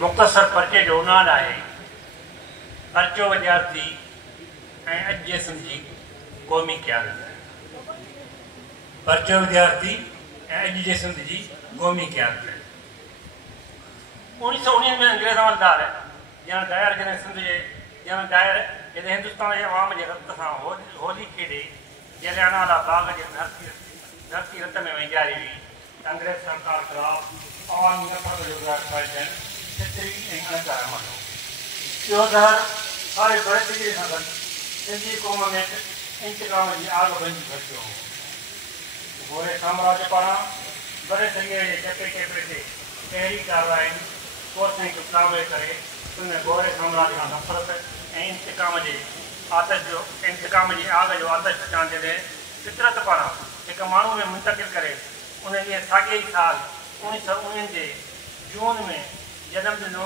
मुख़्तसर पर्चे जो उनाद आहे पर्चो विद्यार्थी ऐं अॼु जे सिंध जी क़ौमी क़यादत। पर्चो विद्यार्थी ऐं अॼु जे सिंध जी क़ौमी क़यादत। 1919 में अंग्रेज़ अमलदार ॼण दायर जॾहिं सिंध जे ॼण दायर जॾहिं हिंदुस्तान जे अवाम जे रत सां होली खेॾे जलियानावाला बाग जे धरती रत में विञाई हुई त अंग्रेज़ सरकार ख़िलाफ़ अवामी नफ़रत जो ज़हर फैलिजनि फितरी ऐं अणकार अमल हो। इहो ज़हर सारे बरतगीरी सां गॾु सिंधी क़ौम में इंतकाम जी आग बंदी भरियो हो। गोरे साम्राज्य पारां बड़े सॻे जे चपे चपे ते अहिड़ी कार्रवाई कोर्स ऐं किताबे करे उन गोरे साम्राज्य खां नफ़रत ऐं इंतकाम जी आग जो आतश अचाइण जॾहिं फितरत पारां हिकु माण्हू में मुंतक़िल करे उन जे साॻिए ई साल 1919 जे जून में जनमु ॾिनो।